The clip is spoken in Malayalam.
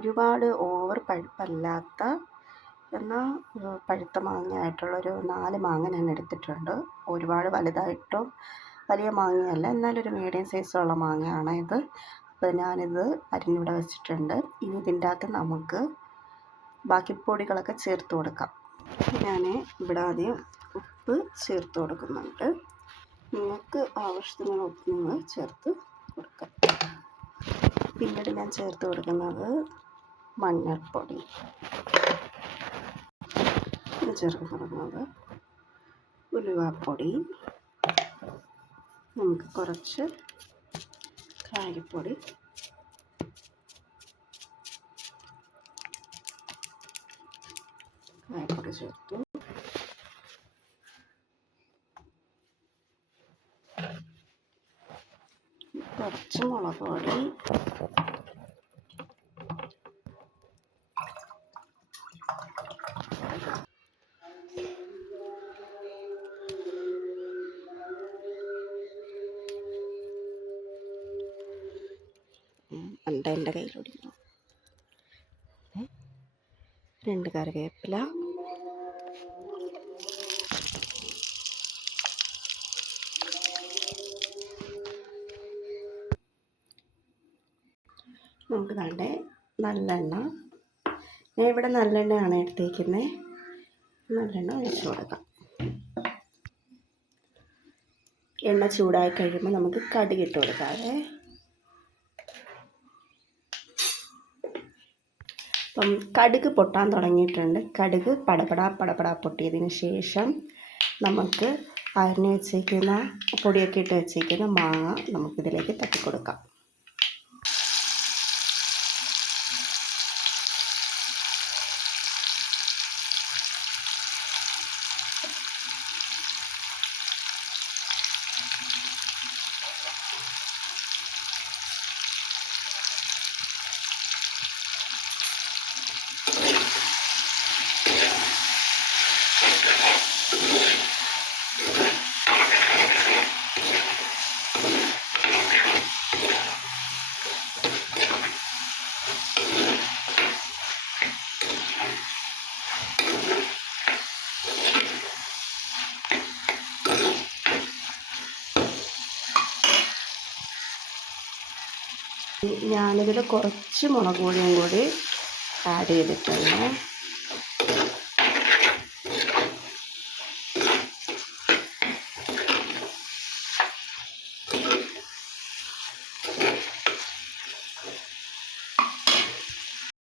ഒരുപാട് ഓവർ പഴുപ്പല്ലാത്ത എന്നാൽ പഴുത്ത മാങ്ങയായിട്ടുള്ളൊരു 4 മാങ്ങ ഞാൻ എടുത്തിട്ടുണ്ട്. ഒരുപാട് വലുതായിട്ടും വലിയ മാങ്ങയല്ല, എന്നാലൊരു മീഡിയം സൈസുള്ള മാങ്ങയാണ് ഇത്. അപ്പോൾ ഞാനിത് അരിഞ്ഞിവിടെ വെച്ചിട്ടുണ്ട്. ഇനി ഇതിൻ്റെ അകത്ത് നമുക്ക് ബാക്കി പൊടികളൊക്കെ ചേർത്ത് കൊടുക്കാം. ഞാൻ ഇവിടെ ആദ്യം ഉപ്പ് ചേർത്ത് കൊടുക്കുന്നുണ്ട്. നിങ്ങൾക്ക് ആവശ്യത്തിനുള്ള ഉപ്പ് നിങ്ങൾ ചേർത്ത് കൊടുക്കാം. പിന്നീട് ഞാൻ ചേർത്ത് കൊടുക്കുന്നത് മഞ്ഞൾപ്പൊടി, ചേർത്ത് കൊടുക്കുന്നത് ഉലുവാപ്പൊടി, നമുക്ക് കുറച്ച് കായപ്പൊടി, ചേർത്തു. കുറച്ച് മുളക് പൊടി, എൻ്റെ കയ്യിലൊടിഞ്ഞു, 2 കറിവേപ്പില, നമുക്ക് വേണ്ട നല്ലെണ്ണ. ഞാൻ ഇവിടെ നല്ലെണ്ണയാണ് എടുത്തേക്കുന്നത്. നല്ലെണ്ണ ഒഴിച്ച് കൊടുക്കാം. എണ്ണ ചൂടായി കഴിയുമ്പോൾ നമുക്ക് കടുക് ഇട്ട് കൊടുക്കാതെ. അപ്പം കടുക് പൊട്ടാൻ തുടങ്ങിയിട്ടുണ്ട്. കടുക് പടപടാ പൊട്ടിയതിന് ശേഷം നമുക്ക് അരിഞ്ഞ് വെച്ചേക്കുന്ന പൊടിയൊക്കെ ഇട്ട് വെച്ചേക്കുന്ന മാങ്ങ നമുക്കിതിലേക്ക് തട്ടിക്കൊടുക്കാം. ഞാനിതിൽ കുറച്ച് മുളക് പൊടിയും കൂടി ആഡ് ചെയ്തിട്ടുണ്ട്.